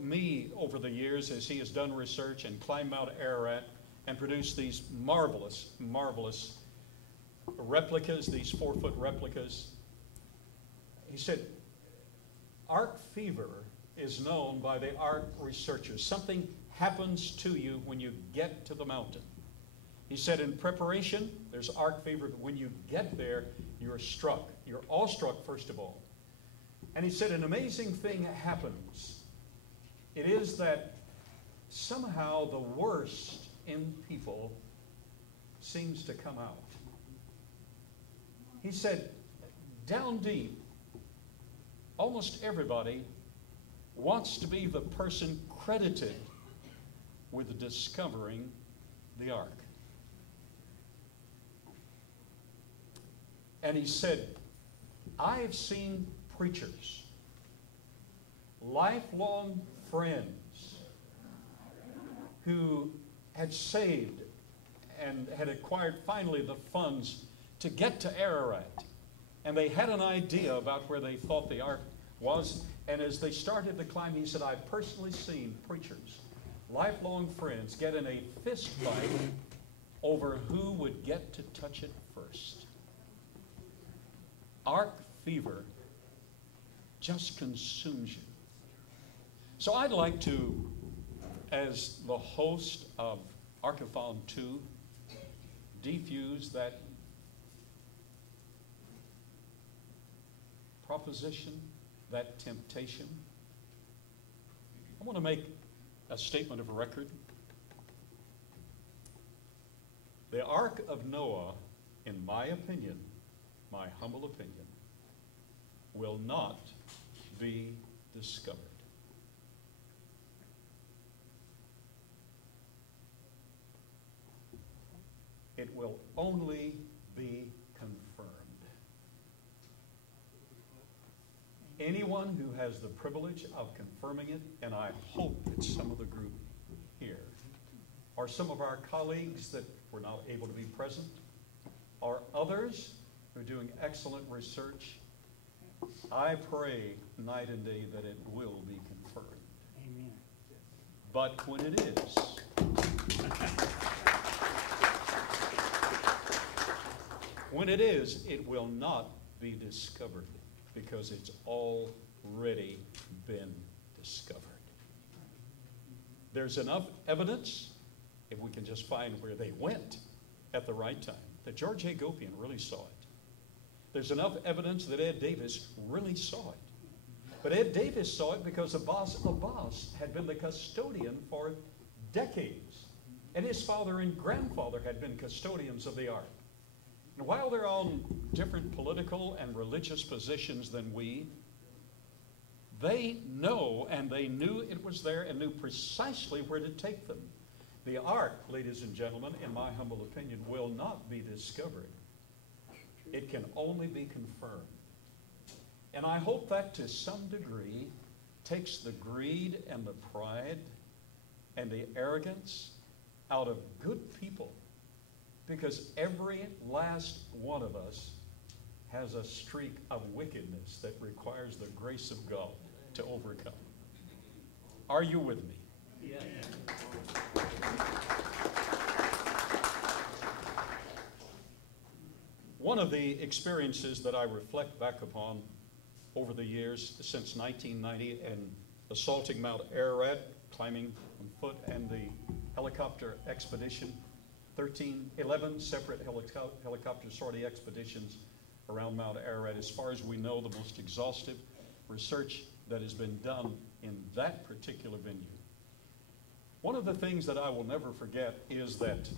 helped me over the years as he has done research and climbed Mount Ararat and produced these marvelous, marvelous replicas, these 4-foot replicas. He said, ARK fever is known by the ARK researchers. Something happens to you when you get to the mountain. He said in preparation, there's ARK fever, but when you get there, you're struck. You're awestruck, first of all. And he said an amazing thing happens. It is that somehow the worst in people seems to come out. He said, down deep, almost everybody wants to be the person credited with discovering the ark. And he said, I've seen preachers, lifelong friends, who had saved and had acquired finally the funds to get to Ararat. And they had an idea about where they thought the ark was. And as they started to climb, he said, I've personally seen preachers, lifelong friends, get in a fist fight over who would get to touch it first. ARK fever just consumes you. So I'd like to, as the host of ARK A THON 2, defuse that proposition, that temptation. I want to make a statement of record. The Ark of Noah, in my opinion, my humble opinion, will not be discovered. It will only be confirmed. Anyone who has the privilege of confirming it, and I hope it's some of the group here, or some of our colleagues that were not able to be present, or others who are doing excellent research, I pray night and day that it will be confirmed. Amen. But when it is, it will not be discovered because it's already been discovered. There's enough evidence, if we can just find where they went at the right time, that George Hagopian really saw it. There's enough evidence that Ed Davis really saw it. But Ed Davis saw it because Abbas had been the custodian for decades. And his father and grandfather had been custodians of the ark. And while they're on different political and religious positions than we, they know and they knew it was there and knew precisely where to take them. The ark, ladies and gentlemen, in my humble opinion, will not be discovered. It can only be confirmed. And I hope that to some degree takes the greed and the pride and the arrogance out of good people. Because every last one of us has a streak of wickedness that requires the grace of God to overcome. Are you with me? Yes. One of the experiences that I reflect back upon over the years since 1990 and assaulting Mount Ararat, climbing on foot, and the helicopter expedition, 11 separate helicopter sortie expeditions around Mount Ararat. As far as we know, the most exhaustive research that has been done in that particular venue. One of the things that I will never forget is that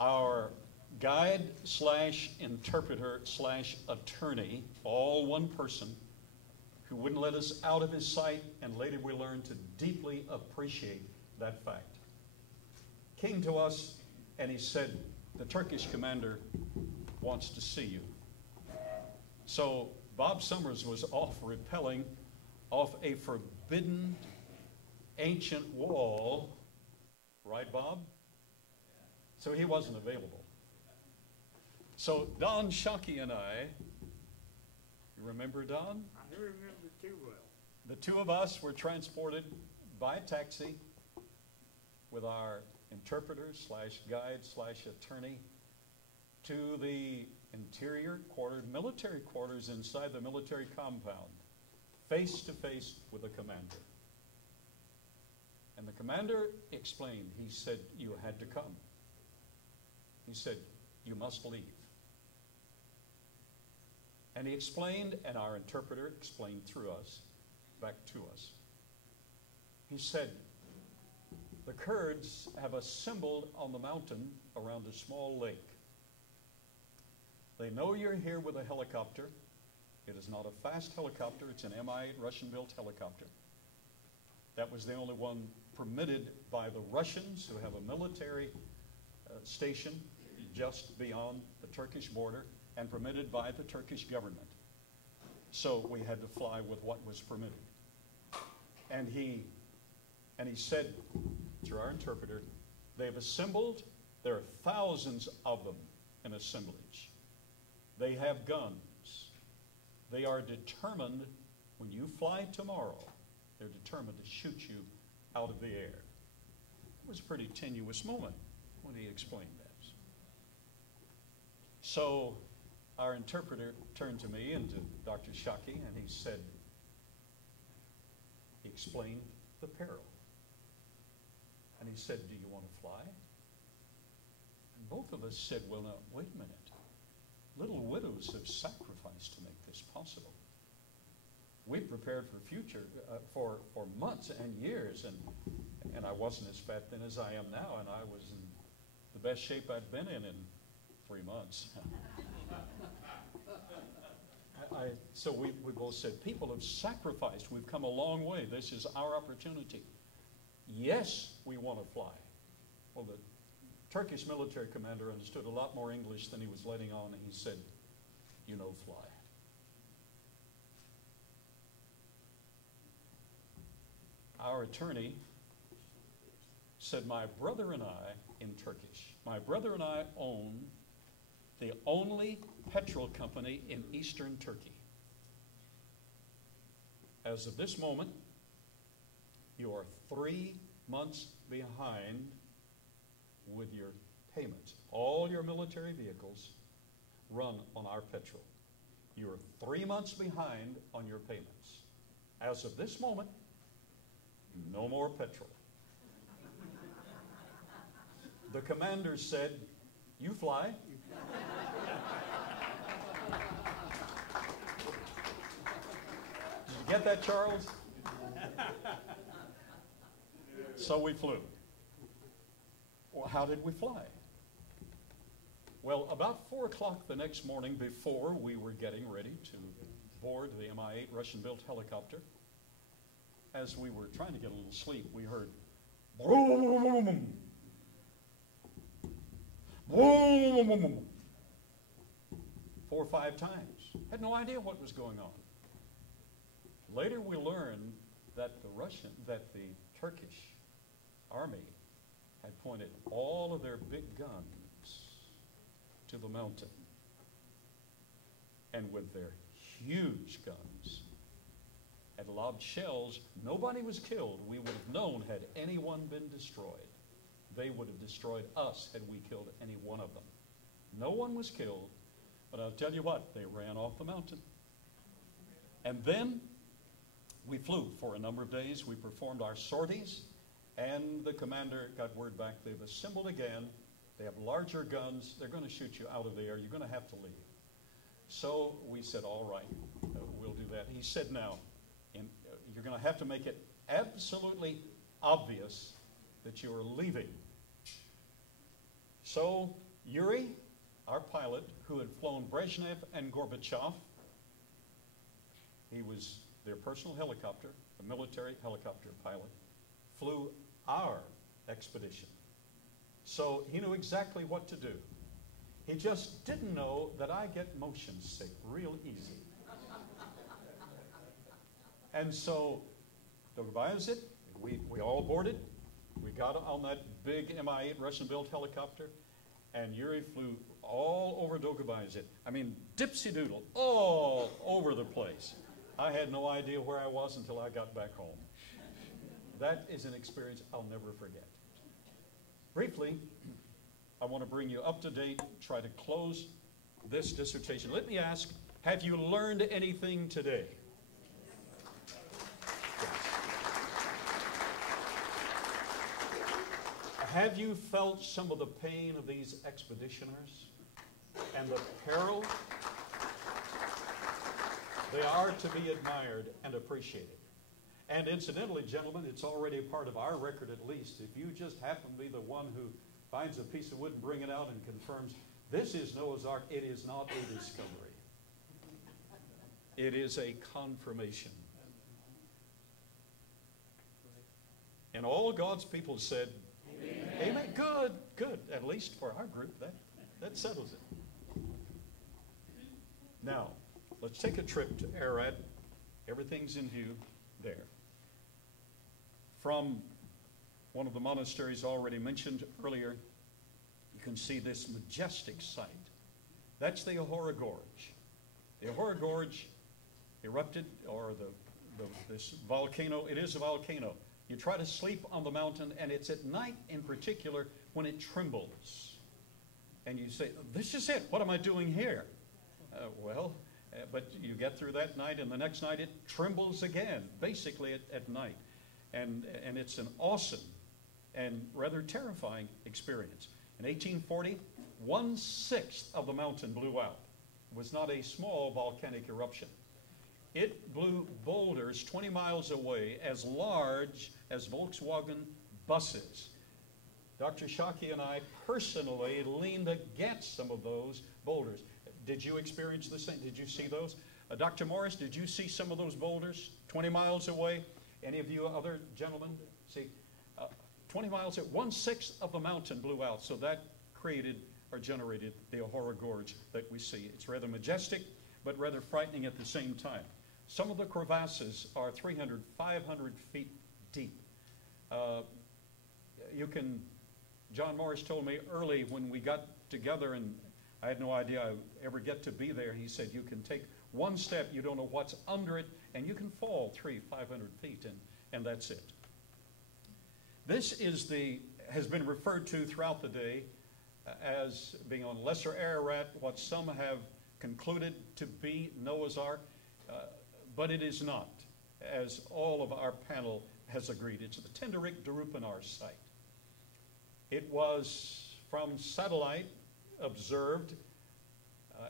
our guide slash interpreter slash attorney, all one person, who wouldn't let us out of his sight, and later we learned to deeply appreciate that fact, came to us and he said, the Turkish commander wants to see you. So Bob Summers was off rappelling off a forbidden ancient wall, right, Bob? So he wasn't available. So Don Shockey and I, you remember Don? I remember too well. The two of us were transported by taxi with our interpreter slash guide slash attorney to the interior quarters, military quarters inside the military compound, face to face with the commander. And the commander explained, he said, you had to come. He said, you must leave. And he explained, and our interpreter explained through us, back to us. He said, the Kurds have assembled on the mountain around a small lake. They know you're here with a helicopter. It is not a fast helicopter. It's an Mi-8 Russian-built helicopter. That was the only one permitted by the Russians, who have a military station just beyond the Turkish border, and permitted by the Turkish government. So we had to fly with what was permitted. And he said, through our interpreter, they've assembled, there are thousands of them in assemblage. They have guns. They are determined, when you fly tomorrow, they're determined to shoot you out of the air. It was a pretty tenuous moment when he explained that. So our interpreter turned to me and to Dr. Shaki, and he said, he explained the peril. And he said, do you want to fly? And both of us said, well, now, wait a minute. Little widows have sacrificed to make this possible. We've prepared for future, for months and years, and I wasn't as fat then as I am now, and I was in the best shape I'd been in 3 months. So we both said, people have sacrificed. We've come a long way. This is our opportunity. Yes, we want to fly. Well, the Turkish military commander understood a lot more English than he was letting on, and he said, you know, fly. Our attorney said, my brother and I, in Turkish, my brother and I own the only petrol company in eastern Turkey. As of this moment, you are 3 months behind with your payments. All your military vehicles run on our petrol. You're 3 months behind on your payments. As of this moment, no more petrol. The commander said, you fly. Did you get that, Charles? So we flew. Well, how did we fly? Well, about 4 o'clock the next morning, before we were getting ready to board the Mi-8 Russian-built helicopter, as we were trying to get a little sleep, we heard boom, boom, 4 or 5 times. Had no idea what was going on. Later we learned that the Turkish army had pointed all of their big guns to the mountain. And with their huge guns had lobbed shells. Nobody was killed. We would have known had anyone been destroyed. They would have destroyed us had we killed any one of them. No one was killed, but I'll tell you what, they ran off the mountain. And then we flew for a number of days. We performed our sorties, and the commander got word back. They've assembled again. They have larger guns. They're going to shoot you out of the air. You're going to have to leave. So we said, all right, we'll do that. He said, now, you're going to have to make it absolutely obvious that you are leaving. So Yuri, our pilot, who had flown Brezhnev and Gorbachev, he was their personal helicopter, a military helicopter pilot, flew our expedition. So he knew exactly what to do. He just didn't know that I get motion sick real easy. And so, we all boarded. We got on that big Mi-8 Russian-built helicopter, and Yuri flew all over Dogobayazit. I mean, dipsy-doodle, all over the place. I had no idea where I was until I got back home. That is an experience I'll never forget. Briefly, I want to bring you up to date, try to close this dissertation. Let me ask, have you learned anything today? Yes. Have you felt some of the pain of these expeditioners and the peril? They are to be admired and appreciated. And incidentally, gentlemen, it's already a part of our record at least. If you just happen to be the one who finds a piece of wood and bring it out and confirms, this is Noah's Ark, it is not a discovery. It is a confirmation. And all God's people said, Amen. Amen. Good, good. At least for our group, that settles it. Now, let's take a trip to Ararat. Everything's in view there. From one of the monasteries already mentioned earlier, you can see this majestic site. That's the Ahura Gorge. The Ahura Gorge erupted, or this volcano, it is a volcano. You try to sleep on the mountain, and it's at night in particular when it trembles. And you say, this is it, what am I doing here? But you get through that night, and the next night it trembles again, basically at night. And it's an awesome and rather terrifying experience. In 1840, 1/6 of the mountain blew out. It was not a small volcanic eruption. It blew boulders 20 miles away as large as Volkswagen buses. Dr. Shockey and I personally leaned against some of those boulders. Did you experience the same? Did you see those? Dr. Morris, did you see some of those boulders 20 miles away? Any of you other gentlemen? See, 20 miles, 1/6 of the mountain blew out. So that created or generated the Ahura Gorge that we see. It's rather majestic, but rather frightening at the same time. Some of the crevasses are 300, 500 feet deep. John Morris told me early when we got together, and I had no idea I'd ever get to be there. He said, you can take one step, you don't know what's under it, and you can fall 300, 500 feet, and that's it. This has been referred to throughout the day as being on Lesser Ararat, what some have concluded to be Noah's Ark, but it is not, as all of our panel has agreed. It's the Tenderik Darupanar site. It was from satellite observed,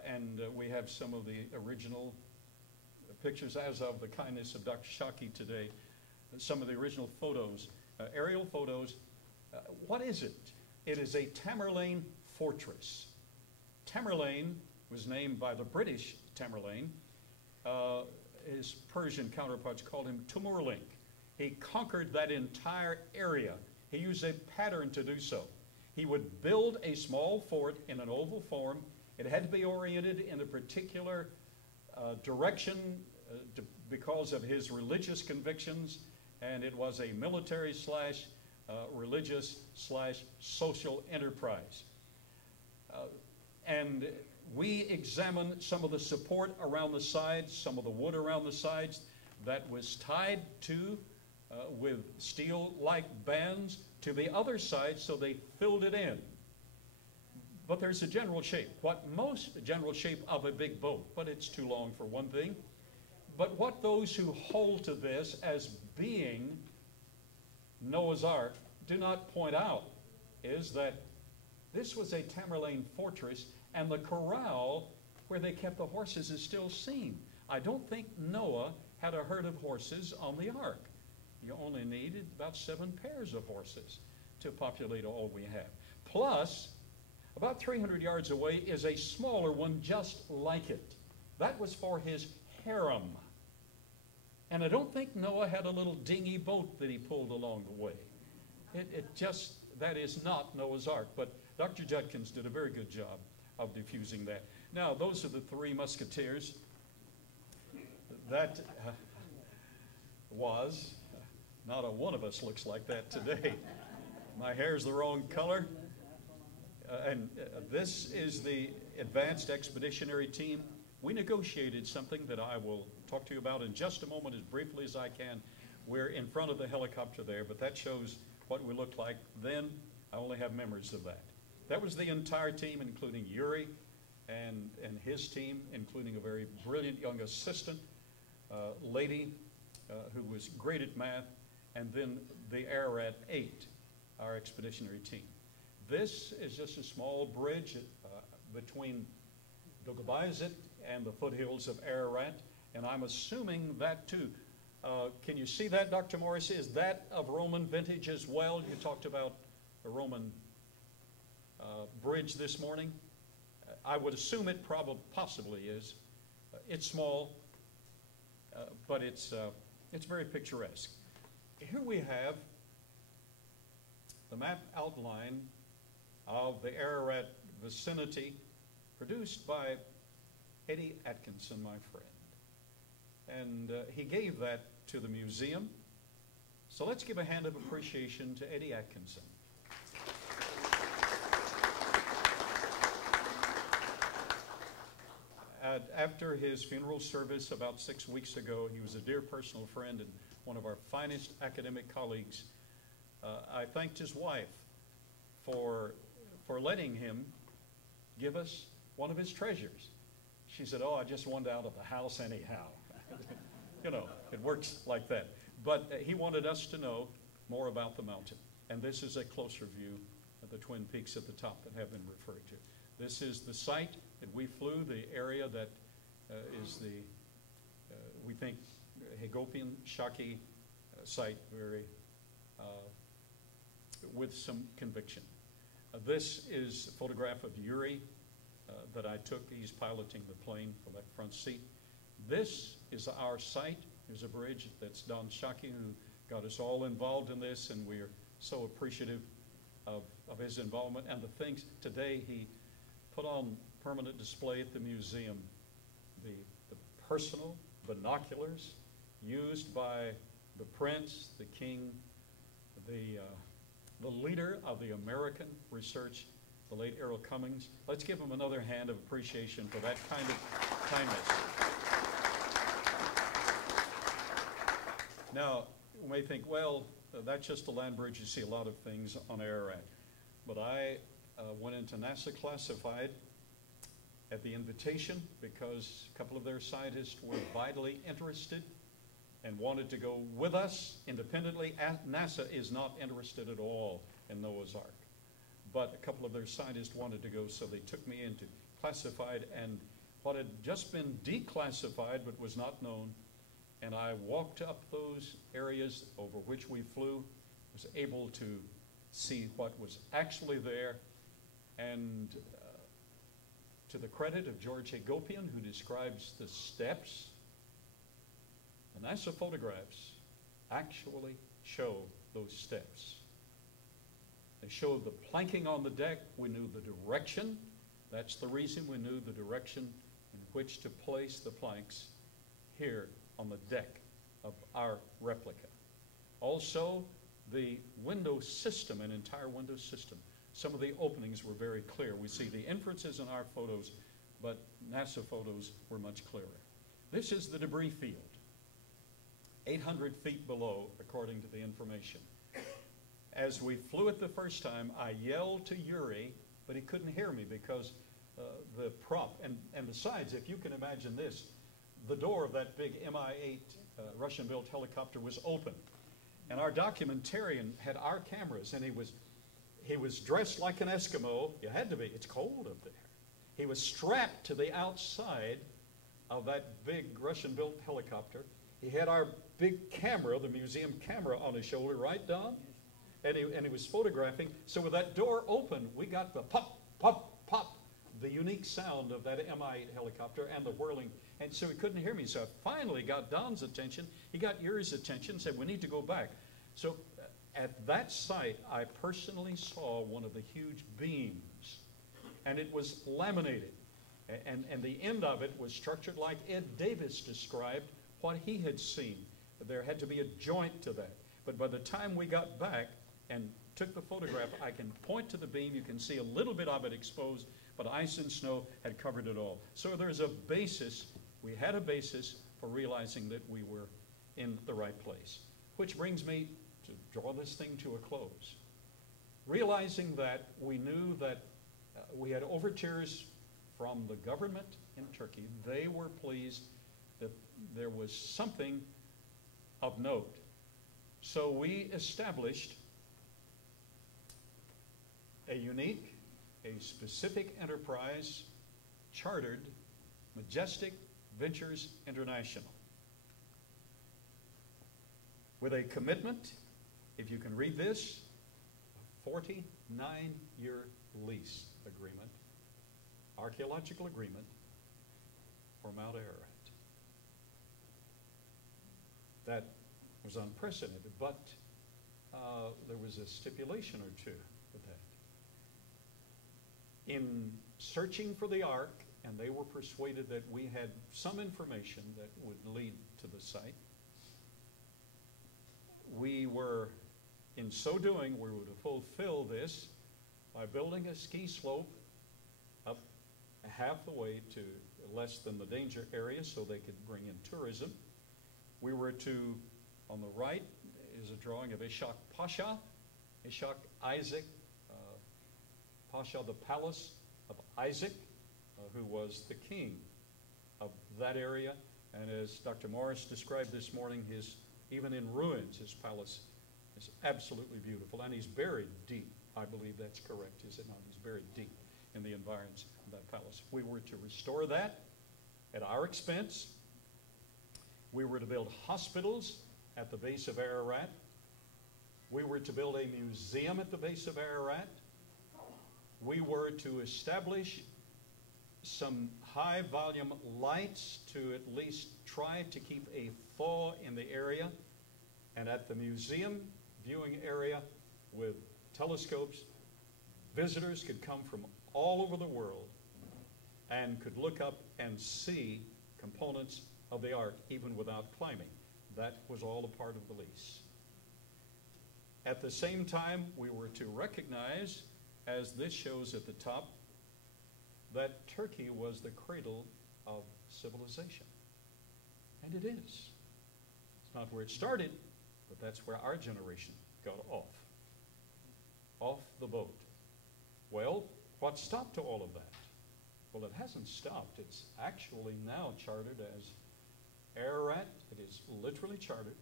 and we have some of the original pictures as of the kindness of Dr. Shockey today, some of the original photos, aerial photos. What is it? It is a Tamerlane fortress. Tamerlane was named by the British Tamerlane. His Persian counterparts called him Timur-Lenk. He conquered that entire area. He used a pattern to do so. He would build a small fort in an oval form. It had to be oriented in a particular direction because of his religious convictions, and it was a military / religious / social enterprise. And we examined some of the support around the sides, some of the wood around the sides that was tied to with steel-like bands to the other side, so they filled it in. But there's a general shape, general shape of a big boat, but it's too long for one thing. But what those who hold to this as being Noah's Ark do not point out is that this was a Tamerlane fortress, and the corral where they kept the horses is still seen. I don't think Noah had a herd of horses on the ark. You only needed about 7 pairs of horses to populate all we have. Plus, about 300 yards away is a smaller one just like it. That was for his harem. And I don't think Noah had a little dinghy boat that he pulled along the way. That is not Noah's Ark. But Dr. Judkins did a very good job of diffusing that. Now, those are the 3 musketeers. That was, not a one of us looks like that today. My hair's the wrong color. This is the advanced expeditionary team. We negotiated something that I will talk to you about in just a moment as briefly as I can. We're in front of the helicopter there, but that shows what we looked like then. I only have memories of that. That was the entire team, including Yuri and his team, including a very brilliant young assistant lady who was great at math, and then the Ararat 8, our expeditionary team. This is just a small bridge between Dogobayazit and the foothills of Ararat, and I'm assuming that too. Can you see that, Dr. Morris? Is that of Roman vintage as well? You talked about a Roman bridge this morning. I would assume it possibly is. It's small, but it's very picturesque. Here we have the map outline of the Ararat vicinity produced by Eddie Atkinson, my friend. And he gave that to the museum. So let's give a hand of appreciation to Eddie Atkinson. After his funeral service about 6 weeks ago, he was a dear personal friend and one of our finest academic colleagues. I thanked his wife for letting him give us one of his treasures. She said, "Oh, I just wanted out of the house anyhow." You know, it works like that. But he wanted us to know more about the mountain. And this is a closer view of the Twin Peaks at the top that have been referred to. This is the site that we flew, the area that is the, we think, Hagopian Shaki site, very, with some conviction. This is a photograph of Yuri that I took. He's piloting the plane from that front seat. This is our site. There's a bridge. That's Don Shaki, who got us all involved in this, and we're so appreciative of his involvement and the things. Today he put on permanent display at the museum the personal binoculars used by the prince, the king, the leader of the American research, the late Errol Cummings. Let's give him another hand of appreciation for that kind of kindness. Now, you may think, well, that's just a land bridge. You see a lot of things on Ararat. But I went into NASA Classified at the invitation because a couple of their scientists were vitally interested and wanted to go with us independently. NASA is not interested at all in Noah's Ark. But a couple of their scientists wanted to go, so they took me into classified, and what had just been declassified but was not known, and I walked up those areas over which we flew, was able to see what was actually there, and to the credit of George Hagopian, who describes the steps, the NASA photographs actually show those steps. They showed the planking on the deck. We knew the direction. That's the reason we knew the direction in which to place the planks here on the deck of our replica. Also, the window system, an entire window system. Some of the openings were very clear. We see the inferences in our photos, but NASA photos were much clearer. This is the debris field, 800 feet below, according to the information. As we flew it the first time, I yelled to Yuri, but he couldn't hear me because the prop, and besides, if you can imagine this, the door of that big Mi-8 Russian-built helicopter was open. And our documentarian had our cameras, and he was dressed like an Eskimo. You had to be. It's cold up there. He was strapped to the outside of that big Russian-built helicopter. He had our big camera, the museum camera, on his shoulder, right, Don? And he was photographing. So with that door open, we got the pop, pop, pop, the unique sound of that Mi-8 helicopter and the whirling. And so he couldn't hear me. So I finally got Don's attention. He got Yuri's attention, said, we need to go back. So at that site, I personally saw one of the huge beams. And it was laminated. And the end of it was structured like Ed Davis described what he had seen. There had to be a joint to that. But by the time we got back and took the photograph, I can point to the beam. You can see a little bit of it exposed, but ice and snow had covered it all. So there's a basis. We had a basis for for realizing that we were in the right place. Which brings me to draw this thing to a close. Realizing that we knew that we had overtures from the government in Turkey. They were pleased that there was something of note. So we established a unique, a specific enterprise, chartered Majestic Ventures International, with a commitment, if you can read this, a 49-year lease agreement, archaeological agreement for Mount Ararat. That was unprecedented, but there was a stipulation or two with that. In searching for the Ark, and they were persuaded that we had some information that would lead to the site, we were, in so doing, we were to fulfill this by building a ski slope up half the way to less than the danger area so they could bring in tourism. We were to, on the right is a drawing of Ishak Pasha, Ishak Isaac Pasha, the palace of Isaac, who was the king of that area. And as Dr. Morris described this morning, even in ruins, his palace is absolutely beautiful. And he's buried deep. I believe that's correct, is it not? He's buried deep in the environs of that palace. We were to restore that at our expense. We were to build hospitals at the base of Ararat. We were to build a museum at the base of Ararat. We were to establish some high volume lights to at least try to keep a thaw in the area. And at the museum viewing area with telescopes, visitors could come from all over the world and could look up and see components of the Ark even without climbing. That was all a part of the lease. At the same time, we were to recognize, as this shows at the top, that Turkey was the cradle of civilization. And it is. It's not where it started, but that's where our generation got off the boat. Well, what stopped all of that? Well, it hasn't stopped. It's actually now chartered as Ararat. It is literally chartered.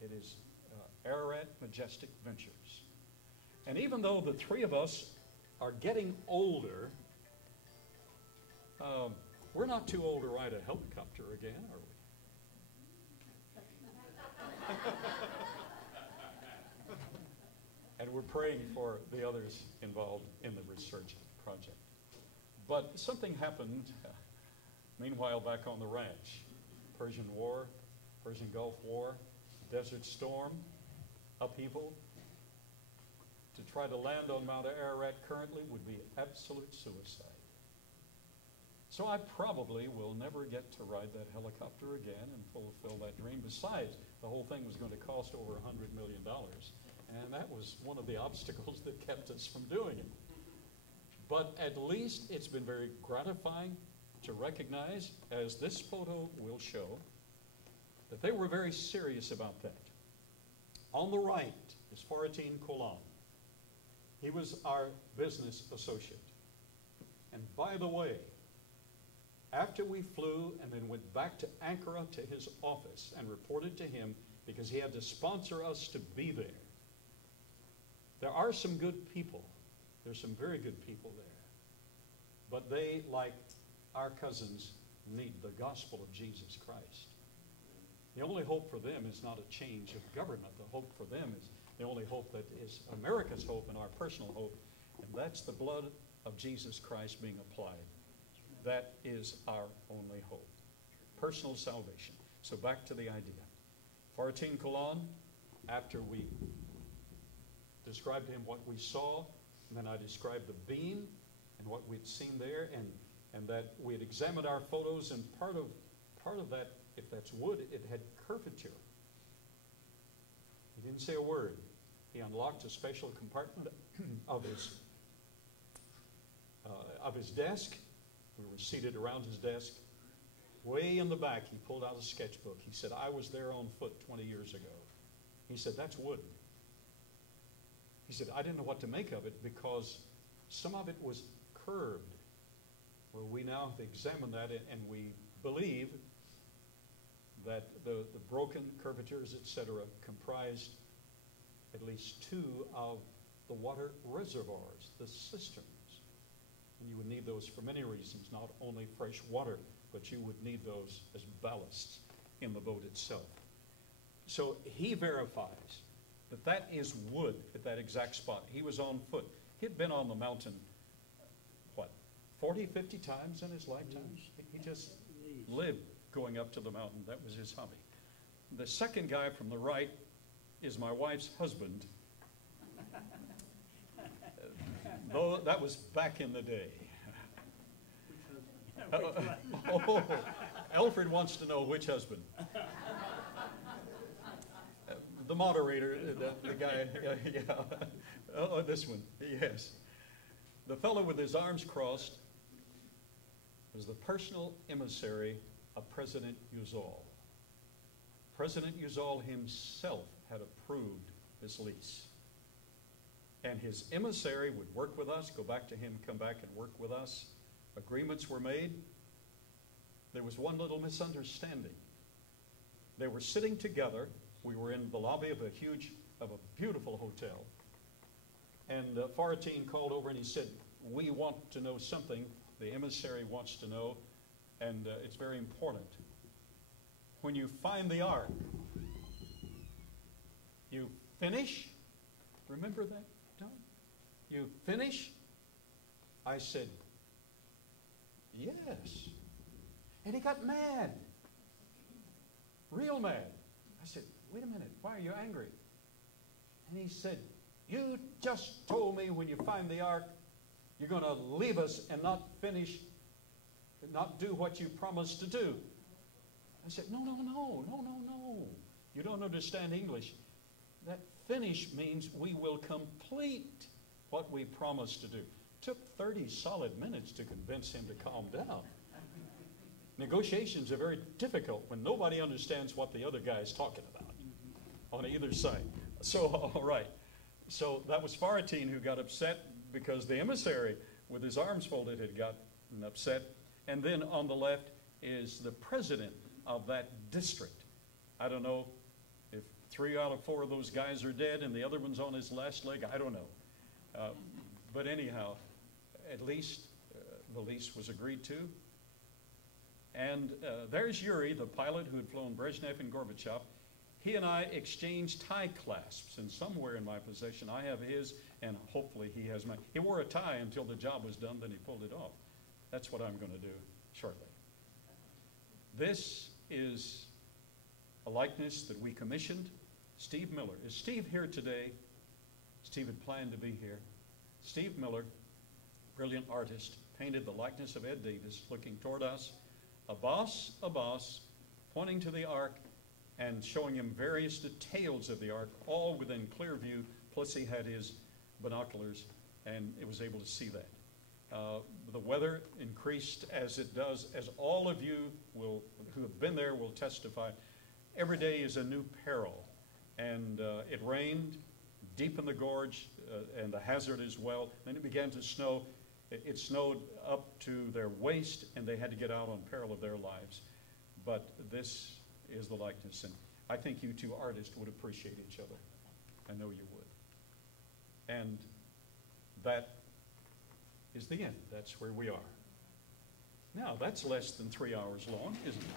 It is Ararat Majestic Ventures. And even though the three of us are getting older, we're not too old to ride a helicopter again, are we? And we're praying for the others involved in the research project. But something happened, meanwhile, back on the ranch. Persian War, Persian Gulf War, Desert Storm, upheaval. To try to land on Mount Ararat currently would be absolute suicide. So I probably will never get to ride that helicopter again and fulfill that dream. Besides, the whole thing was going to cost over $100 million. And that was one of the obstacles that kept us from doing it. But at least it's been very gratifying to recognize, as this photo will show, that they were very serious about that. On the right is Faratin Kolan. He was our business associate. And by the way, after we flew and then went back to Ankara to his office and reported to him, because he had to sponsor us to be there, there are some good people. There's some very good people there. But they, like our cousins, need the gospel of Jesus Christ. The only hope for them is not a change of government. The hope for them is the only hope that is America's hope and our personal hope, and that's the blood of Jesus Christ being applied. That is our only hope. Personal salvation. So back to the idea. Faratin Kolan, after we described to him what we saw, and then I described the beam and what we'd seen there, and that we had examined our photos, and part of that, if that's wood, it had curvature. He didn't say a word. He unlocked a special compartment of his desk. We were seated around his desk, Way in the back, he pulled out a sketchbook. He said, I was there on foot 20 years ago. He said, that's wood. He said, I didn't know what to make of it because some of it was curved. Well, we now have examined that, and we believe that the broken curvatures, etc., comprised at least two of the water reservoirs, the cisterns. And you would need those for many reasons, not only fresh water, but you would need those as ballasts in the boat itself. So he verifies that that is wood at that exact spot. He was on foot. He'd been on the mountain, 40, 50 times in his lifetime? He just lived going up to the mountain. That was his hobby. The second guy from the right is my wife's husband. Though that was back in the day. Alfred wants to know which husband. The moderator, the guy, yeah. Oh, this one, yes. The fellow with his arms crossed was the personal emissary of President Uzal. President Uzal himself had approved this lease. And his emissary would work with us, go back to him, come back and work with us. Agreements were made. There was one little misunderstanding. They were sitting together. We were in the lobby of a beautiful hotel. And Farateen called over and he said, we want to know something. The emissary wants to know, and it's very important. When you find the ark, you finish. Remember that, Don? You finish? I said, yes. And he got mad. Real mad. I said, wait a minute, why are you angry? And he said, you just told me when you find the ark, you're going to leave us and not finish, not do what you promised to do. I said, no. You don't understand English. That finish means we will complete what we promised to do. It took 30 solid minutes to convince him to calm down. Negotiations are very difficult when nobody understands what the other guy is talking about on either side. So, all right. So that was Farateen who got upset because the emissary with his arms folded had gotten upset. And then on the left is the president of that district. I don't know if 3 out of 4 of those guys are dead and the other one's on his last leg. I don't know. But anyhow, at least the lease was agreed to. And there's Yuri, the pilot who had flown Brezhnev and Gorbachev. He and I exchanged tie clasps, and somewhere in my possession I have his, and hopefully he has mine. He wore a tie until the job was done, then he pulled it off. That's what I'm going to do shortly. This is a likeness that we commissioned. Steve Miller. Is Steve here today? Steve had planned to be here. Steve Miller, brilliant artist, painted the likeness of Ed Davis looking toward us. Abbas, pointing to the ark and showing him various details of the ark, all within clear view, plus he had his binoculars and it was able to see that. The weather increased as it does, as all of you who have been there will testify. Every day is a new peril. And it rained deep in the gorge and the hazard as well. Then it began to snow. It snowed up to their waist and they had to get out on peril of their lives. But this is the likeness. And I think you two artists would appreciate each other. I know you would. And that is the end. That's where we are. Now, that's less than 3 hours long, isn't it?